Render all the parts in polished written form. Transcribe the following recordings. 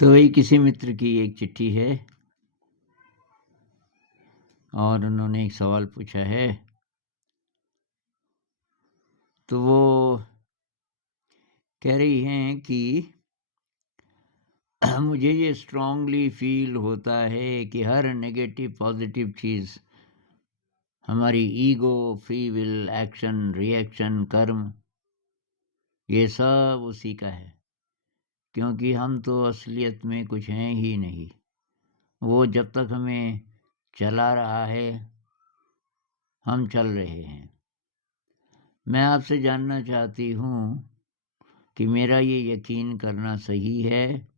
तो वही किसी मित्र की एक चिट्ठी है और उन्होंने एक सवाल पूछा है। तो वो कह रही हैं कि मुझे ये स्ट्रांगली फील होता है कि हर नेगेटिव पॉजिटिव चीज़ हमारी ego, free will, action, reaction, कर्म, ये सब उसी का है, क्योंकि हम तो असलियत में कुछ हैं ही नहीं। वो जब तक हमें चला रहा है, हम चल रहे हैं। मैं आपसे जानना चाहती हूँ कि मेरा ये यकीन करना सही है,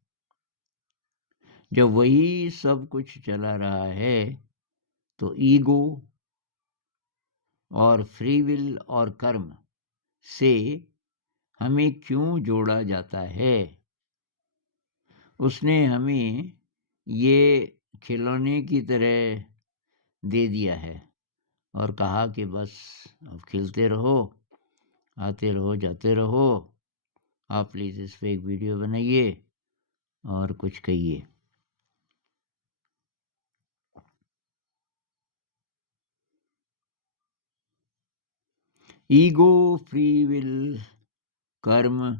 जब वही सब कुछ चला रहा है तो ईगो और फ्री विल और कर्म से हमें क्यों जोड़ा जाता है? उसने हमें ये खिलौने की तरह दे दिया है और कहा कि बस अब खेलते रहो, आते रहो, जाते रहो। आप प्लीज़ इस पे एक वीडियो बनाइए और कुछ कहिए। ईगो, फ्री विल, कर्म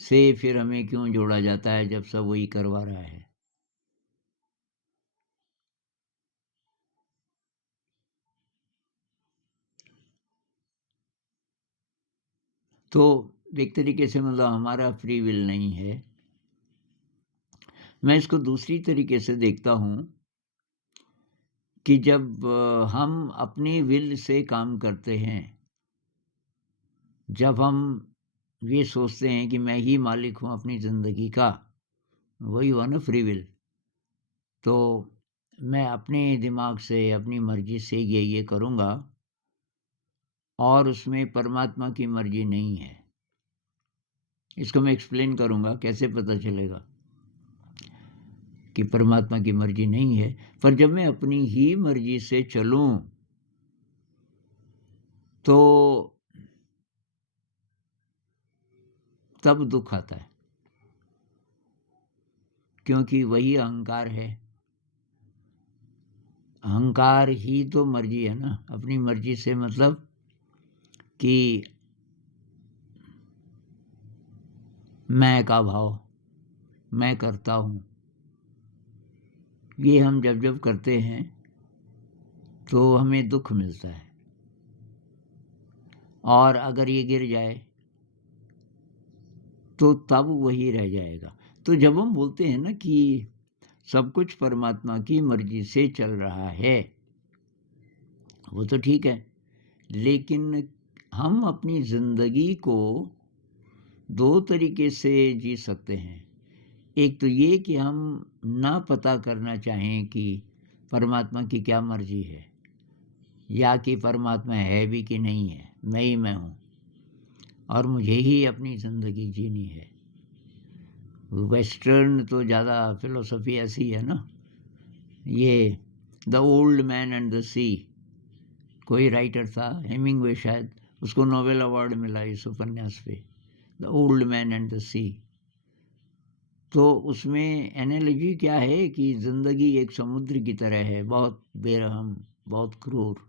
से फिर हमें क्यों जोड़ा जाता है जब सब वही करवा रहा है? तो एक तरीके से मतलब हमारा फ्री विल नहीं है। मैं इसको दूसरी तरीके से देखता हूँ कि जब हम अपनी विल से काम करते हैं, जब हम ये सोचते हैं कि मैं ही मालिक हूँ अपनी ज़िंदगी का, वही हुआ ना फ्री विल। तो मैं अपने दिमाग से, अपनी मर्ज़ी से ये करूँगा और उसमें परमात्मा की मर्ज़ी नहीं है। इसको मैं एक्सप्लेन करूँगा, कैसे पता चलेगा कि परमात्मा की मर्ज़ी नहीं है। पर जब मैं अपनी ही मर्ज़ी से चलूँ, तो तब दुःख आता है, क्योंकि वही अहंकार है। अहंकार ही तो मर्ज़ी है ना, अपनी मर्ज़ी से मतलब कि मैं का भाव, मैं करता हूँ। ये हम जब करते हैं, तो हमें दुःख मिलता है और अगर ये गिर जाए, तो तब वही रह जाएगा। तो जब हम बोलते हैं ना कि सब कुछ परमात्मा की मर्ज़ी से चल रहा है, वो तो ठीक है, लेकिन हम अपनी ज़िंदगी को 2 तरीके से जी सकते हैं। एक तो ये कि हम ना पता करना चाहें कि परमात्मा की क्या मर्ज़ी है, या कि परमात्मा है भी कि नहीं है, मैं ही मैं हूँ और मुझे ही अपनी ज़िंदगी जीनी है। वेस्टर्न तो ज़्यादा फ़िलॉसफ़ी ऐसी है ना, ये The Old Man and the Sea, कोई राइटर था हेमिंग्वे शायद, उसको नोबेल अवार्ड मिला इस उपन्यास पे, The Old Man and the Sea. तो उसमें एनालॉजी क्या है कि ज़िंदगी एक समुद्र की तरह है, बहुत बेरहम, बहुत क्रूर,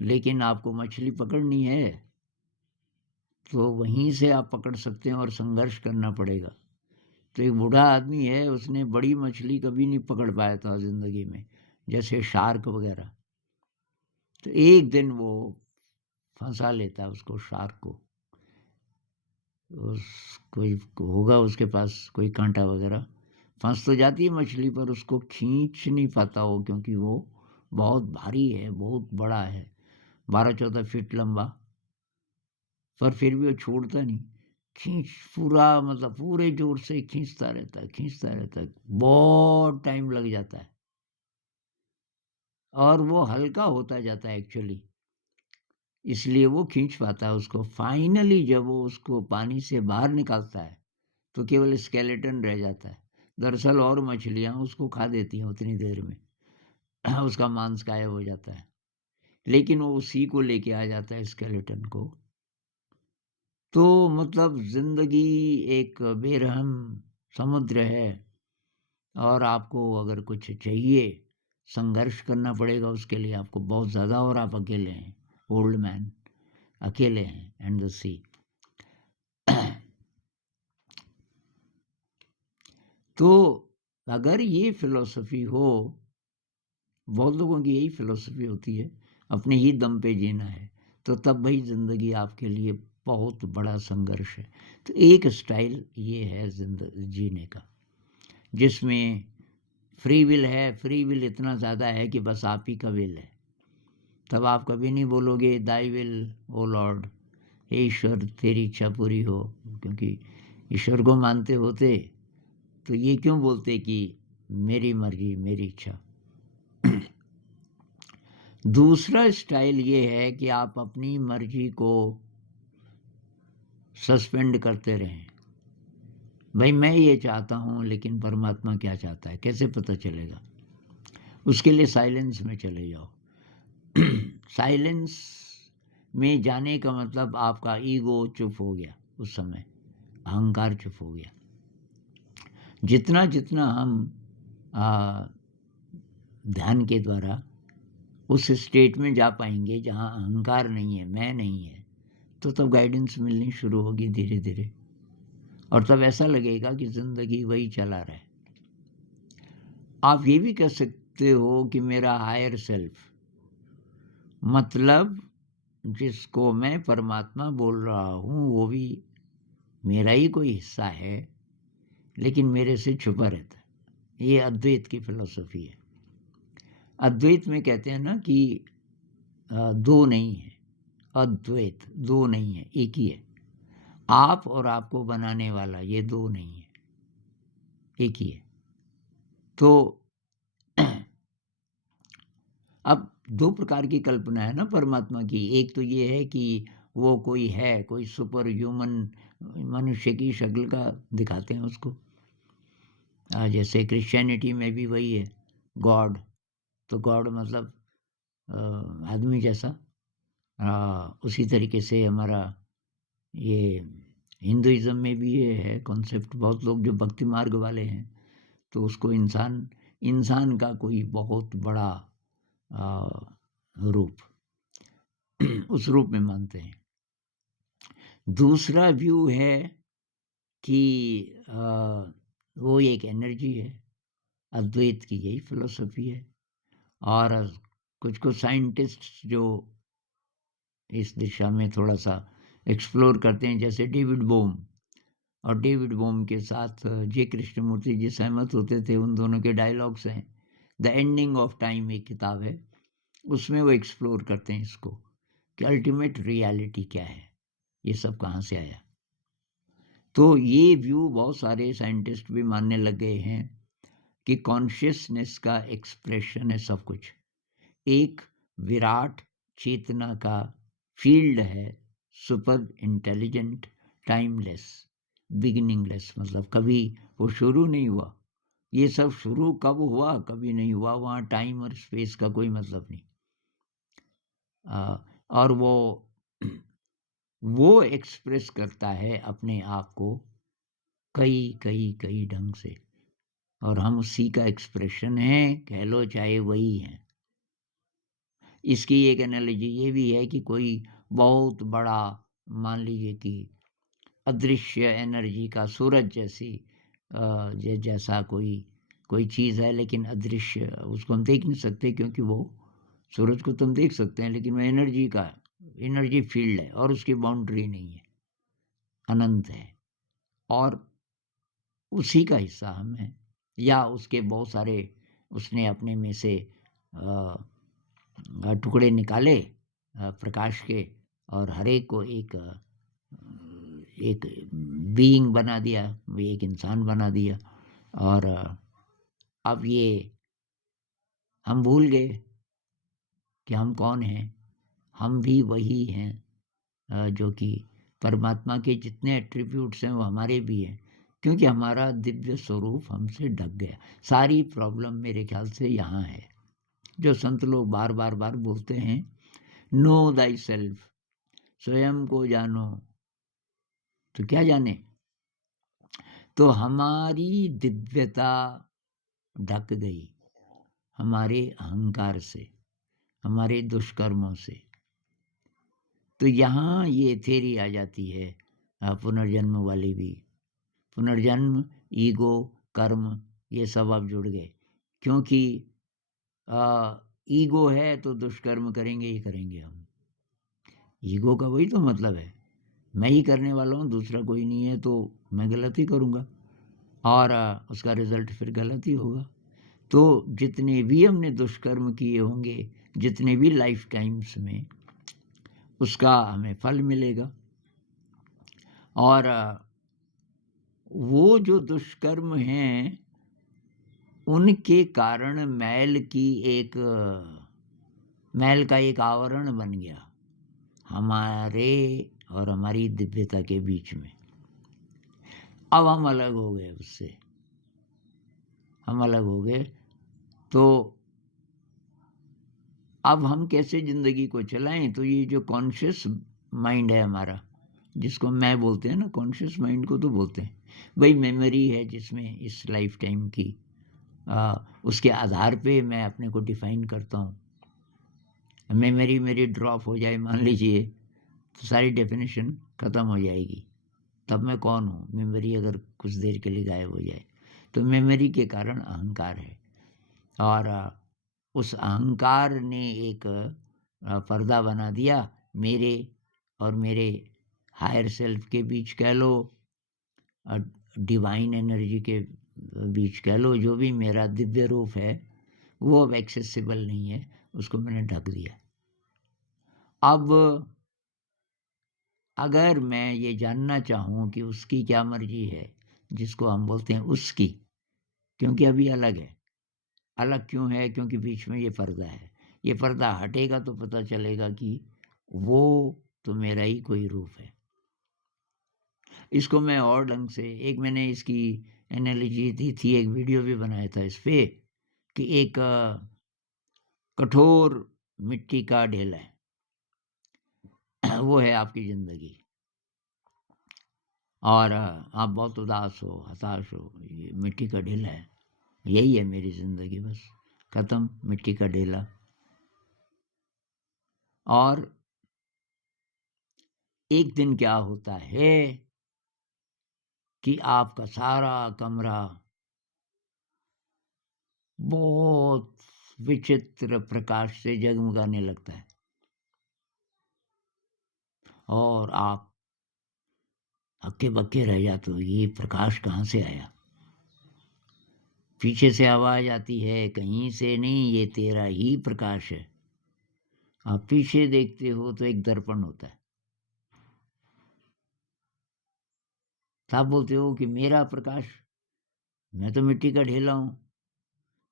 लेकिन आपको मछली पकड़नी है, तो वहीं से आप पकड़ सकते हैं और संघर्ष करना पड़ेगा। तो एक बूढ़ा आदमी है, उसने बड़ी मछली कभी नहीं पकड़ पाया था ज़िंदगी में, जैसे शार्क वगैरह। तो एक दिन वो फंसा लेता है उसको, शार्क को। उस कोई होगा उसके पास कोई कांटा वगैरह, फंस तो जाती है मछली, पर उसको खींच नहीं पाता वो, क्योंकि वो बहुत भारी है, बहुत बड़ा है, 12-14 फीट लंबा। पर फिर भी वो छोड़ता नहीं, खींच पूरा मतलब पूरे जोर से खींचता रहता है, खींचता रहता है, बहुत टाइम लग जाता है और वो हल्का होता जाता है एक्चुअली, इसलिए वो खींच पाता है उसको। फाइनली जब वो उसको पानी से बाहर निकालता है, तो केवल स्केलेटन रह जाता है। दरअसल और मछलियाँ उसको खा देती हैं उतनी देर में उसका मांस गायब हो जाता है, लेकिन वो उसी को लेके आ जाता है, स्केलेटन को। तो मतलब ज़िंदगी एक बेरहम समुद्र है और आपको अगर कुछ चाहिए, संघर्ष करना पड़ेगा उसके लिए आपको बहुत ज़्यादा, और आप अकेले हैं, ओल्ड मैन, अकेले हैं एंड द सी। तो अगर ये फ़िलॉसफ़ी हो, बहुत लोगों की यही फ़िलॉसफ़ी होती है, अपने ही दम पे जीना है, तो तब भई ज़िंदगी आपके लिए बहुत बड़ा संघर्ष है। तो एक स्टाइल ये है जीने का, जिसमें फ्री विल है, फ्री विल इतना ज़्यादा है कि बस आप ही का विल है। तब आप कभी नहीं बोलोगे दाई विल ओ लॉर्ड, हे ईश्वर तेरी इच्छा पूरी हो, क्योंकि ईश्वर को मानते होते तो ये क्यों बोलते कि मेरी मर्जी मेरी इच्छा। दूसरा स्टाइल ये है कि आप अपनी मर्जी को सस्पेंड करते रहें। भाई मैं ये चाहता हूँ लेकिन परमात्मा क्या चाहता है कैसे पता चलेगा? उसके लिए साइलेंस में चले जाओ। साइलेंस में जाने का मतलब आपका ईगो चुप हो गया, उस समय अहंकार चुप हो गया। जितना जितना हम ध्यान के द्वारा उस स्टेट में जा पाएंगे जहाँ अहंकार नहीं है, मैं नहीं है, तो तब गाइडेंस मिलनी शुरू होगी धीरे धीरे, और तब ऐसा लगेगा कि ज़िंदगी वही चला रहा है। आप ये भी कह सकते हो कि मेरा हायर सेल्फ, मतलब जिसको मैं परमात्मा बोल रहा हूँ वो भी मेरा ही कोई हिस्सा है, लेकिन मेरे से छुपा रहता है। ये अद्वैत की फिलॉसफी है। अद्वैत में कहते हैं ना कि दो नहीं है, अद्वैत दो नहीं है, एक ही है। आप और आपको बनाने वाला ये दो नहीं है, एक ही है। तो अब दो प्रकार की कल्पना है ना परमात्मा की। एक तो ये है कि वो कोई है, कोई सुपर ह्यूमन मनुष्य की शक्ल का दिखाते हैं उसको। जैसे क्रिश्चियनिटी में भी वही है, गॉड। तो गॉड मतलब आदमी जैसा। उसी तरीके से हमारा ये हिंदुइज्म में भी ये है कॉन्सेप्ट। बहुत लोग जो भक्ति मार्ग वाले हैं तो उसको इंसान इंसान का कोई बहुत बड़ा रूप उस रूप में मानते हैं। दूसरा व्यू है कि वो एक एनर्जी है। अद्वैत की यही फिलॉसफी है। और कुछ कुछ साइंटिस्ट जो इस दिशा में थोड़ा सा एक्सप्लोर करते हैं, जैसे डेविड बोम, और डेविड बोम के साथ जे कृष्णमूर्ति जी सहमत होते थे। उन दोनों के डायलॉग्स हैं। द एंडिंग ऑफ टाइम एक किताब है, उसमें वो एक्सप्लोर करते हैं इसको कि अल्टीमेट रियलिटी क्या है, ये सब कहाँ से आया। तो ये व्यू बहुत सारे साइंटिस्ट भी मानने लग गए हैं कि कॉन्शियसनेस का एक्सप्रेशन है सब कुछ। एक विराट चेतना का फील्ड है, सुपर इंटेलिजेंट, टाइमलेस, बिगिनिंगलेस, मतलब कभी वो शुरू नहीं हुआ। ये सब शुरू कब हुआ, कभी नहीं हुआ। वहाँ टाइम और स्पेस का कोई मतलब नहीं। और वो एक्सप्रेस करता है अपने आप को कई कई कई ढंग से, और हम उसी का एक्सप्रेशन है, कह लो चाहे वही है। इसकी एक एनालॉजी ये भी है कि कोई बहुत बड़ा, मान लीजिए कि अदृश्य एनर्जी का सूरज जैसी जैसा कोई कोई चीज़ है, लेकिन अदृश्य, उसको हम देख नहीं सकते, क्योंकि वो सूरज को तो हम देख सकते हैं लेकिन वो एनर्जी का एनर्जी फील्ड है और उसकी बाउंड्री नहीं है, अनंत है। और उसी का हिस्सा हम हैं, या उसके बहुत सारे, उसने अपने में से टुकड़े निकाले प्रकाश के, और हर एक को एक बीइंग बना दिया, एक इंसान बना दिया। और अब ये हम भूल गए कि हम कौन हैं। हम भी वही हैं जो कि परमात्मा के जितने एट्रीब्यूट्स हैं वो हमारे भी हैं, क्योंकि हमारा दिव्य स्वरूप हमसे ढक गया। सारी प्रॉब्लम मेरे ख्याल से यहाँ है, जो संत लोग बार बार बार बोलते हैं, नो दाई सेल्फ, स्वयं को जानो, तो क्या जाने, तो हमारी दिव्यता ढक गई हमारे अहंकार से, हमारे दुष्कर्मों से। तो यहाँ ये थ्योरी आ जाती है पुनर्जन्म वाली भी। पुनर्जन्म, ईगो, कर्म, ये सब अब जुड़ गए, क्योंकि ईगो है तो दुष्कर्म करेंगे ही करेंगे हम। ईगो का वही तो मतलब है, मैं ही करने वाला हूँ, दूसरा कोई नहीं है, तो मैं गलत ही करूँगा और उसका रिजल्ट फिर गलत ही होगा। तो जितने भी हमने दुष्कर्म किए होंगे, जितने भी लाइफ टाइम्स में, उसका हमें फल मिलेगा। और वो जो दुष्कर्म हैं, उनके कारण मैल का एक आवरण बन गया हमारे और हमारी दिव्यता के बीच में। अब हम अलग हो गए उससे, हम अलग हो गए, तो अब हम कैसे ज़िंदगी को चलाएं? तो ये जो कॉन्शियस माइंड है हमारा, जिसको मैं बोलते हैं ना, कॉन्शियस माइंड को तो बोलते हैं भाई, मेमोरी है जिसमें इस लाइफ टाइम की, उसके आधार पे मैं अपने को डिफाइन करता हूँ। मेमोरी मेरी ड्रॉप हो जाए मान लीजिए, तो सारी डेफिनेशन ख़त्म हो जाएगी। तब मैं कौन हूँ? मेमोरी अगर कुछ देर के लिए गायब हो जाए, तो मेमोरी के कारण अहंकार है, और उस अहंकार ने एक पर्दा बना दिया मेरे और मेरे हायर सेल्फ के बीच, कह लो डिवाइन एनर्जी के बीच, कह लो, जो भी मेरा दिव्य रूप है वो अब एक्सेसिबल नहीं है, उसको मैंने ढक दिया। अब अगर मैं ये जानना चाहूँ कि उसकी क्या मर्जी है, जिसको हम बोलते हैं उसकी, क्योंकि अभी अलग है। अलग क्यों है? क्योंकि बीच में ये पर्दा है। ये पर्दा हटेगा तो पता चलेगा कि वो तो मेरा ही कोई रूप है। इसको मैं और ढंग से, एक मैंने इसकी एनालॉजी दी थी, एक वीडियो भी बनाया था इस पे, कि एक कठोर मिट्टी का ढेला है, वो है आपकी ज़िंदगी, और आप बहुत उदास हो, हताश हो, ये मिट्टी का ढेला है, यही है मेरी ज़िंदगी, बस ख़त्म, मिट्टी का ढेला। और एक दिन क्या होता है कि आपका सारा कमरा बहुत विचित्र प्रकाश से जगमगाने लगता है, और आप हक्के बक्के रह जाते हो, ये प्रकाश कहाँ से आया? पीछे से आवाज़ आती है, कहीं से नहीं, ये तेरा ही प्रकाश है। आप पीछे देखते हो तो एक दर्पण होता है, तो आप बोलते हो कि मेरा प्रकाश, मैं तो मिट्टी का ढेला हूँ,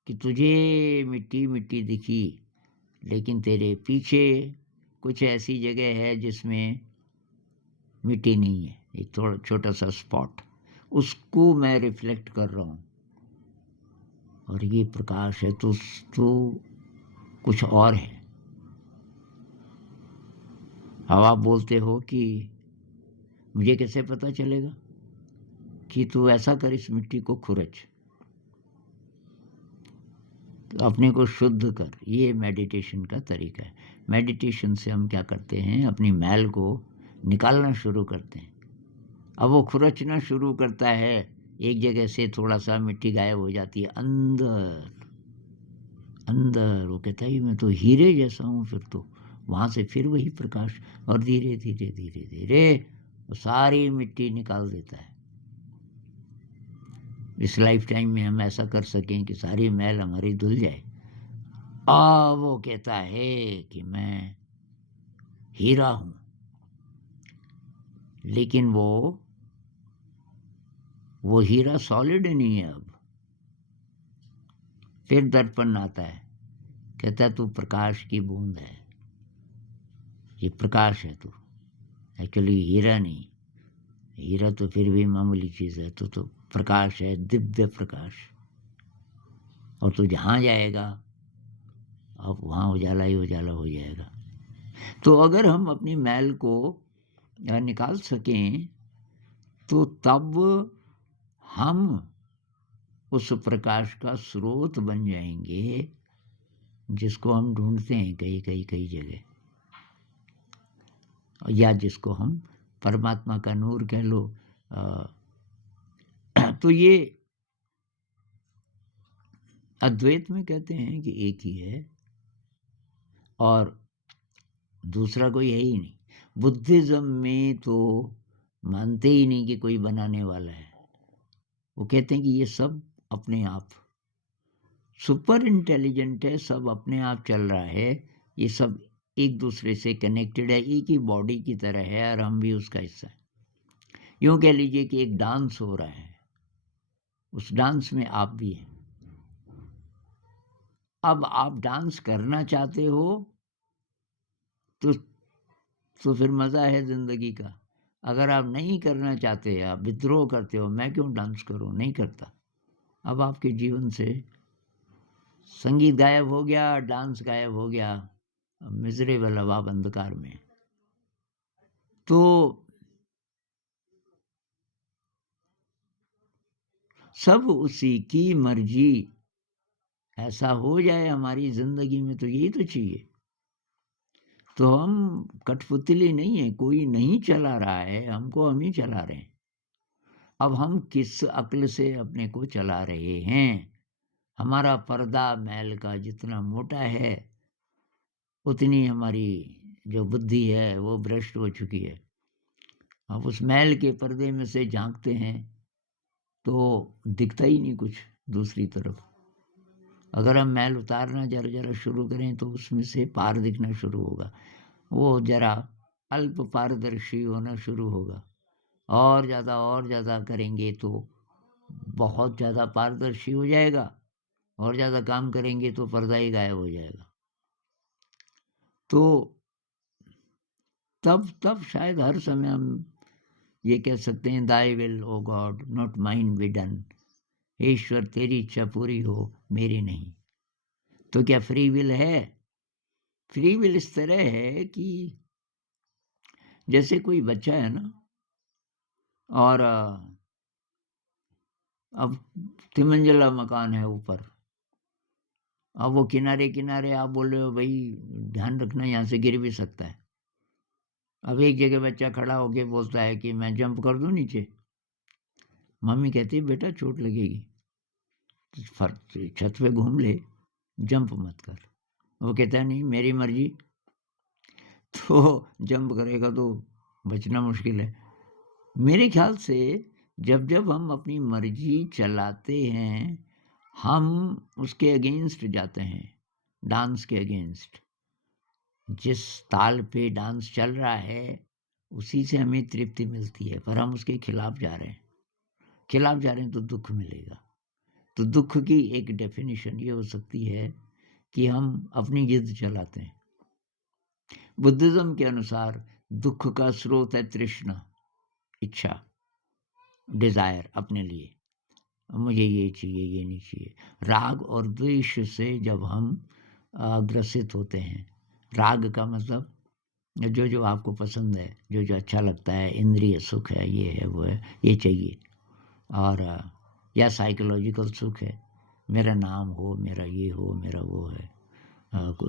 कि तुझे मिट्टी मिट्टी दिखी, लेकिन तेरे पीछे कुछ ऐसी जगह है जिसमें मिट्टी नहीं है, एक थोड़ा छोटा सा स्पॉट, उसको मैं रिफ्लेक्ट कर रहा हूँ, और ये प्रकाश है तो कुछ और है। अब आप बोलते हो कि मुझे कैसे पता चलेगा? कि तू ऐसा कर, इस मिट्टी को खुरच, तो अपने को शुद्ध कर। ये मेडिटेशन का तरीका है। मेडिटेशन से हम क्या करते हैं, अपनी मैल को निकालना शुरू करते हैं। अब वो खुरचना शुरू करता है, एक जगह से थोड़ा सा मिट्टी गायब हो जाती है, अंदर अंदर वो कहता है मैं तो हीरे जैसा हूँ, फिर तो वहाँ से फिर वही प्रकाश, और धीरे धीरे धीरे धीरे वो सारी मिट्टी निकाल देता है। इस लाइफ टाइम में हम ऐसा कर सकें कि सारी मैल हमारी धुल जाए। वो कहता है कि मैं हीरा हूँ, लेकिन वो हीरा सॉलिड नहीं है। अब फिर दर्पण आता है, कहता है तू प्रकाश की बूंद है, ये प्रकाश है तू, एक्चुअली हीरा नहीं। हीरा तो फिर भी मामूली चीज़ है, तो प्रकाश है, दिव्य प्रकाश, और तू जहाँ जाएगा अब वहाँ उजाला ही उजाला हो जाएगा। तो अगर हम अपनी मैल को निकाल सकें, तो तब हम उस प्रकाश का स्रोत बन जाएंगे जिसको हम ढूंढते हैं कई जगह, या जिसको हम परमात्मा का नूर कह लो। तो ये अद्वैत में कहते हैं कि एक ही है और दूसरा कोई है ही नहीं। बुद्धिज्म में तो मानते ही नहीं कि कोई बनाने वाला है। वो कहते हैं कि ये सब अपने आप सुपर इंटेलिजेंट है, सब अपने आप चल रहा है, ये सब एक दूसरे से कनेक्टेड है, एक ही बॉडी की तरह है और हम भी उसका हिस्सा है। यूँ कह लीजिए कि एक डांस हो रहा है, उस डांस में आप भी हैं। अब आप डांस करना चाहते हो तो फिर मज़ा है ज़िंदगी का। अगर आप नहीं करना चाहते, आप विद्रोह करते हो, मैं क्यों डांस करूं, नहीं करता, अब आपके जीवन से संगीत गायब हो गया, डांस गायब हो गया, मिजरेबल अब आप अंधकार में। तो सब उसी की मर्जी, ऐसा हो जाए हमारी जिंदगी में, तो यही तो चाहिए। तो हम कठपुतली नहीं है, कोई नहीं चला रहा है हमको, हम ही चला रहे हैं। अब हम किस अक्ल से अपने को चला रहे हैं? हमारा पर्दा मैल का जितना मोटा है उतनी हमारी जो बुद्धि है वो भ्रष्ट हो चुकी है। अब उस मैल के पर्दे में से झांकते हैं तो दिखता ही नहीं कुछ दूसरी तरफ। अगर हम मैल उतारना जरा जरा शुरू करें तो उसमें से पार दिखना शुरू होगा, वो जरा अल्प पारदर्शी होना शुरू होगा। और ज़्यादा करेंगे तो बहुत ज़्यादा पारदर्शी हो जाएगा, और ज़्यादा काम करेंगे तो पर्दा ही गायब हो जाएगा। तो तब शायद हर समय हम ये कह सकते हैं, thy will O God not mine be done, ईश्वर तेरी इच्छा पूरी हो मेरी नहीं। तो क्या फ्री विल है? फ्री विल इस तरह है कि जैसे कोई बच्चा है ना, और अब तिमंजिला मकान है ऊपर, अब वो किनारे किनारे आप बोल रहे हो भाई ध्यान रखना यहाँ से गिर भी सकता है। अब एक जगह बच्चा खड़ा होके बोलता है कि मैं जंप कर दूं नीचे, मम्मी कहती है बेटा चोट लगेगी, छत पे घूम ले, जंप मत कर। वो कहता है नहीं मेरी मर्जी, तो जंप करेगा तो बचना मुश्किल है। मेरे ख्याल से जब जब हम अपनी मर्जी चलाते हैं हम उसके अगेंस्ट जाते हैं, डांस के अगेंस्ट। जिस ताल पे डांस चल रहा है उसी से हमें तृप्ति मिलती है, पर हम उसके खिलाफ जा रहे हैं, तो दुख मिलेगा। तो दुख की एक डेफिनेशन ये हो सकती है कि हम अपनी जिद चलाते हैं। बुद्धिज्म के अनुसार दुख का स्रोत है तृष्णा, इच्छा, डिजायर अपने लिए, मुझे ये चाहिए ये नहीं चाहिए। राग और द्वेष से जब हम ग्रसित होते हैं, राग का मतलब जो जो आपको पसंद है, जो जो अच्छा लगता है, इंद्रिय सुख है, ये है वो है, ये चाहिए। और या साइकोलॉजिकल सुख है, मेरा नाम हो, मेरा ये हो, मेरा वो है,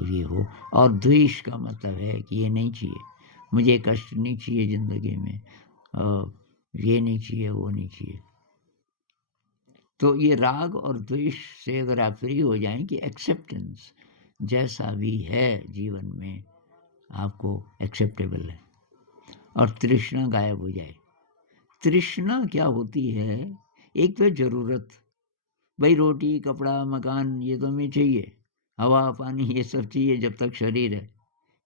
ये हो। और द्वेष का मतलब है कि ये नहीं चाहिए, मुझे कष्ट नहीं चाहिए ज़िंदगी में, ये नहीं चाहिए वो नहीं चाहिए। तो ये राग और द्वेष से अगर आप फ्री हो जाएं कि एक्सेप्टेंस जैसा भी है जीवन में आपको एक्सेप्टेबल है, और तृष्णा गायब हो जाए। तृष्णा क्या होती है? एक तो ज़रूरत, भाई रोटी कपड़ा मकान ये तो हमें चाहिए, हवा पानी ये सब चाहिए जब तक शरीर है,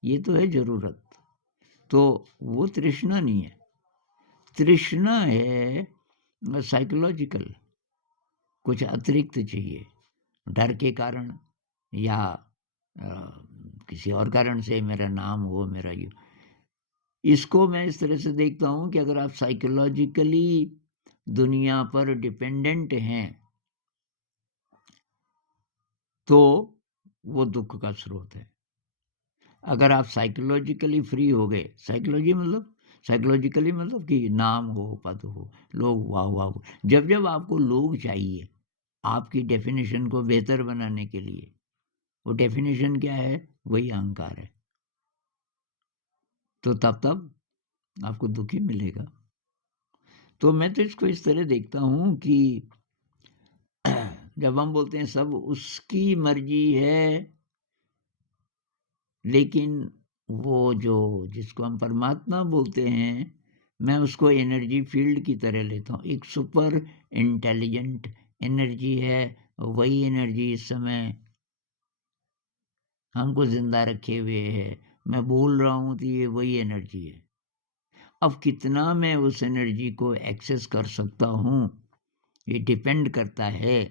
ये तो है ज़रूरत। तो वो तृष्णा नहीं है, तृष्णा है साइकोलॉजिकल, कुछ अतिरिक्त चाहिए, डर के कारण या किसी और कारण से, मेरा नाम हो, मेरा ये। इसको मैं इस तरह से देखता हूँ कि अगर आप साइकोलॉजिकली दुनिया पर डिपेंडेंट हैं तो वो दुख का स्रोत है। अगर आप साइकोलॉजिकली फ्री हो गए, साइकोलॉजी मतलब साइकोलॉजिकली मतलब कि नाम हो, पद हो, लोग वाह वाह हो। जब जब आपको लोग चाहिए आपकी डेफिनेशन को बेहतर बनाने के लिए, वो डेफिनेशन क्या है? वही अहंकार है। तो तब तब आपको दुःख ही मिलेगा। तो मैं तो इसको इस तरह देखता हूँ कि जब हम बोलते हैं सब उसकी मर्ज़ी है, लेकिन वो जो जिसको हम परमात्मा बोलते हैं, मैं उसको एनर्जी फ़ील्ड की तरह लेता हूँ। एक सुपर इंटेलिजेंट एनर्जी है, वही एनर्जी इस समय हमको ज़िंदा रखे हुए है। मैं बोल रहा हूँ तो ये वही एनर्जी है। अब कितना मैं उस एनर्जी को एक्सेस कर सकता हूँ, ये डिपेंड करता है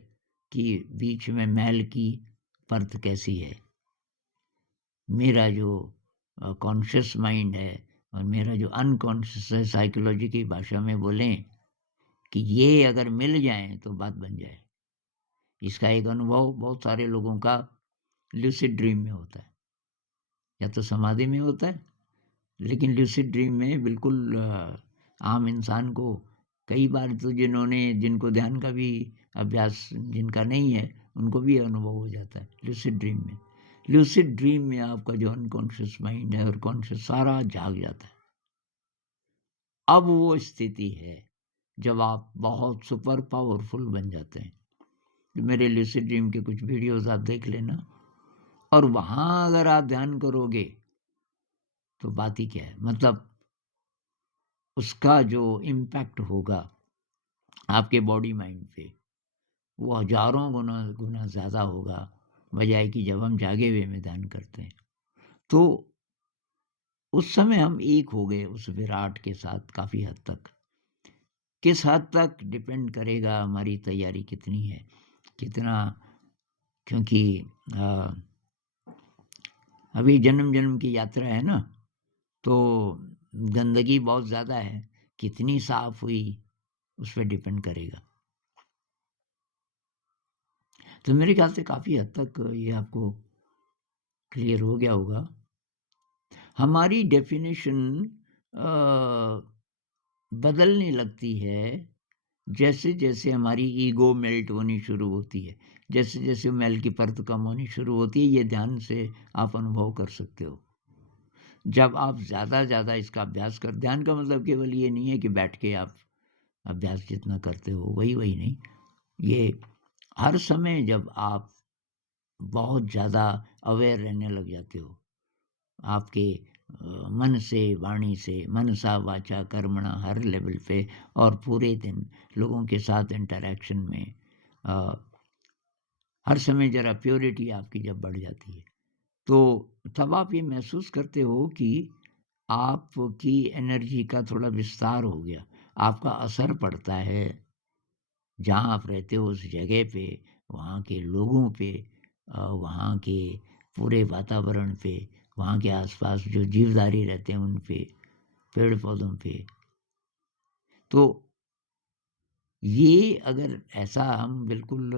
कि बीच में महल की परत कैसी है। मेरा जो कॉन्शियस माइंड है और मेरा जो अनकॉन्शियस है, साइकोलॉजी की भाषा में बोलें कि ये अगर मिल जाएँ तो बात बन जाए। इसका एक अनुभव बहुत सारे लोगों का लूसिड ड्रीम में होता है, या तो समाधि में होता है, लेकिन लूसिड ड्रीम में बिल्कुल आम इंसान को कई बार तो जिनको ध्यान का भी अभ्यास जिनका नहीं है, उनको भी अनुभव हो जाता है लूसिड ड्रीम में। लूसिड ड्रीम में आपका जो अनकॉन्शियस माइंड है और कॉन्शियस सारा जाग जाता है। अब वो स्थिति है जब आप बहुत सुपर पावरफुल बन जाते हैं। मेरे लूसिड ड्रीम के कुछ वीडियोस आप देख लेना, और वहाँ अगर आप ध्यान करोगे तो बात ही क्या है, मतलब उसका जो इम्पैक्ट होगा आपके बॉडी माइंड पे, वो हज़ारों गुना गुना ज़्यादा होगा, बजाय कि जब हम जागे हुए में ध्यान करते हैं। तो उस समय हम एक हो गए उस विराट के साथ काफ़ी हद तक। किस हद तक डिपेंड करेगा हमारी तैयारी कितनी है, कितना, क्योंकि अ, अभी जन्म-जन्म की यात्रा है ना, तो गंदगी बहुत ज़्यादा है, कितनी साफ़ हुई उस पे डिपेंड करेगा। तो मेरे ख़्याल से काफ़ी हद तक ये आपको क्लियर हो गया होगा। हमारी डेफ़िनेशन बदलने लगती है जैसे-जैसे हमारी ईगो मेल्ट होनी शुरू होती है। जैसे-जैसे मैल की परत कम होनी शुरू होती है, ये ध्यान से आप अनुभव कर सकते हो। जब आप ज़्यादा इसका अभ्यास कर, ध्यान का मतलब केवल ये नहीं है कि बैठ के आप अभ्यास जितना करते हो वही नहीं। ये हर समय जब आप बहुत ज़्यादा अवेयर रहने लग जाते हो, आपके मन से, वाणी से, मनसा वाचा कर्मणा हर लेवल पे, और पूरे दिन लोगों के साथ इंटरैक्शन में अ, हर समय ज़रा प्योरिटी आपकी जब बढ़ जाती है, तो तब आप ये महसूस करते हो कि आपकी एनर्जी का थोड़ा विस्तार हो गया। आपका असर पड़ता है जहाँ आप रहते हो उस जगह पे, वहाँ के लोगों पे, वहाँ के पूरे वातावरण पे, वहाँ के आसपास जो जीवधारी रहते हैं उन पे, पेड़-पौधों पे। तो ये अगर ऐसा हम बिल्कुल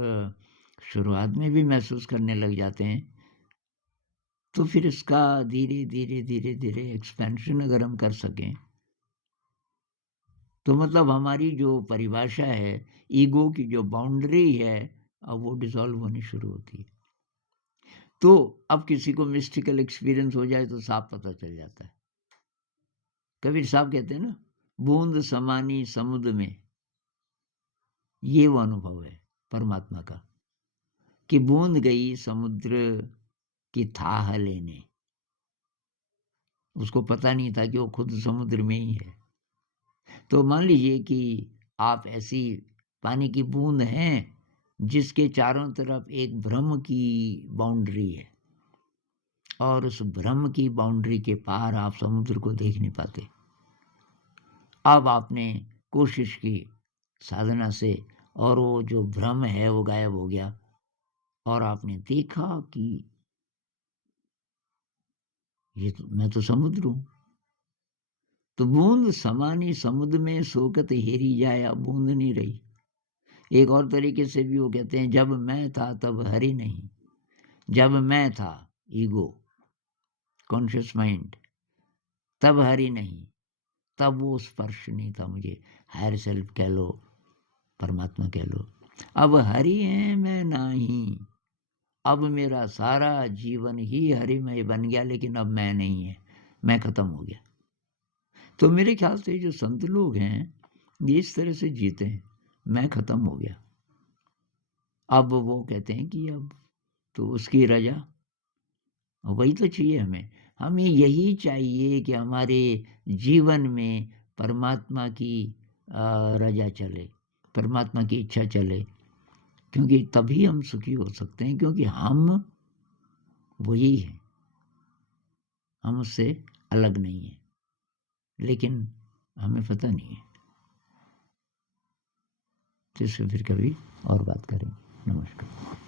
शुरुआत में भी महसूस करने लग जाते हैं, तो फिर इसका धीरे-धीरे एक्सपेंशन अगर हम कर सकें, तो मतलब हमारी जो परिभाषा है, ईगो की जो बाउंड्री है, अब वो डिसॉल्व होनी शुरू होती है। तो अब किसी को मिस्टिकल एक्सपीरियंस हो जाए तो साफ पता चल जाता है। कबीर साहब कहते हैं ना, बूंद समानी समुद्र में, ये वो अनुभव है परमात्मा का, कि बूंद गई समुद्र की थाह लेने। उसको पता नहीं था कि वो खुद समुद्र में ही है। तो मान लीजिए कि आप ऐसी पानी की बूंद हैं जिसके चारों तरफ एक भ्रम की बाउंड्री है, और उस भ्रम की बाउंड्री के पार आप समुद्र को देख नहीं पाते। अब आपने कोशिश की साधना से, और वो जो भ्रम है वो गायब हो गया, और आपने देखा कि ये तो मैं तो समुद्र हूँ। तो बूंद समानी समुद्र में सोकत हेरी जाए, अब बूंद नहीं रही। एक और तरीके से भी वो कहते हैं, जब मैं था तब हरि नहीं। जब मैं था, ईगो, कॉन्शियस माइंड, तब हरि नहीं। तब वो स्पर्श नहीं था मुझे। हायर सेल्फ कह लो, परमात्मा कह लो। अब हरि हैं मैं नाही, अब मेरा सारा जीवन ही हरिमय बन गया, लेकिन अब मैं नहीं है, मैं खत्म हो गया। तो मेरे ख्याल से जो संत लोग हैं ये इस तरह से जीते हैं, मैं खत्म हो गया। अब वो कहते हैं कि अब तो उसकी रजा, वही तो चाहिए हमें। हमें यही चाहिए कि हमारे जीवन में परमात्मा की रजा चले, परमात्मा की इच्छा चले, क्योंकि तभी हम सुखी हो सकते हैं, क्योंकि हम वही हैं, हम उससे अलग नहीं हैं, लेकिन हमें पता नहीं है। तो इससे फिर कभी और बात करेंगे। नमस्कार।